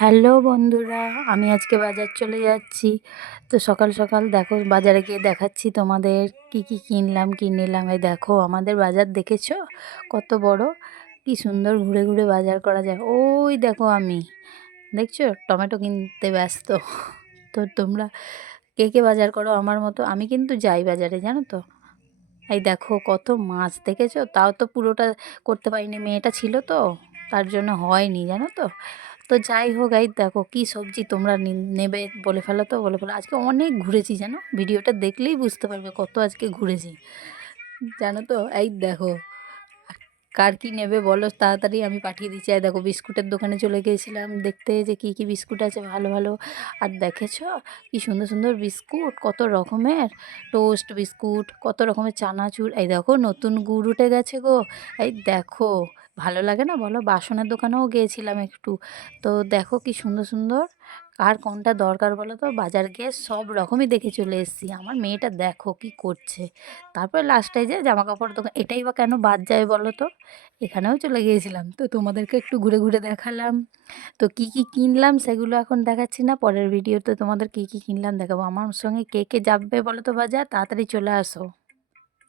Hello বন্ধুরা, আমি আজকে বাজার চলে যাচ্ছি। তো সকাল সকাল দেখো বাজারে গিয়ে দেখাচ্ছি তোমাদের কি কি কিনলাম কি নিলাম। এই দেখো আমাদের বাজার দেখেছো কত বড়, কি সুন্দর ঘুরে ঘুরে বাজার করা যায়। ওই দেখো আমি, দেখছো টমেটো কিনতে ব্যস্ত। তো তোমরা কে কে বাজার করো আমার মতো? আমি কিন্তু যাই বাজারে, জানো তো। এই দেখো কত মাছ দেখেছো, তাও তো পুরোটা করতে পারিনি, মেয়েটা ছিল তো তার জন্য হয়নি, জানো তো। তো যাই হোক, এই দেখো কি সবজি তোমরা নেবে বলে ফেলো, তো বলে ফেলো। আজকে অনেক ঘুরেছি জানো, ভিডিওটা দেখলেই বুঝতে পারবে কত আজকে ঘুরেছি, জানো তো। এই দেখো কার কি নেবে বলো তাড়াতাড়ি, আমি পাঠিয়ে দিচ্ছি। আর দেখো বিস্কুটের দোকানে চলে গিয়েছিলাম দেখতে যে কি কি বিস্কুট আছে ভালো ভালো। আর দেখেছো কি সুন্দর সুন্দর বিস্কুট, কত রকমের টোস্ট বিস্কুট, কত রকমের চানাচুর। এই দেখো নতুন গুড় উঠে গেছে গো। এই দেখো ভালো লাগে না বলো, বাসনের দোকানেও গিয়েছিলাম একটু। তো দেখো কি সুন্দর সুন্দর, কার কোনটা দরকার বলো তো, বাজার গিয়ে সব রকমই দেখে চলে এসেছি। আমার মেয়েটা দেখো কি করছে। তারপর লাস্টে যে জামা কাপড় দোকান, এটাই বা কেন বাদ যায় বলো তো, এখানেও চলে গিয়েছিলাম। তো তোমাদেরকে একটু ঘুরে ঘুরে দেখালাম। তো কি কি কিনলাম সেগুলো এখন দেখাচ্ছি না, পরের ভিডিওতে তোমাদের কি কি কিনলাম দেখাবো। আমার সঙ্গে কে কে যাবে বলো তো বাজার, তাড়াতাড়ি চলে আসো।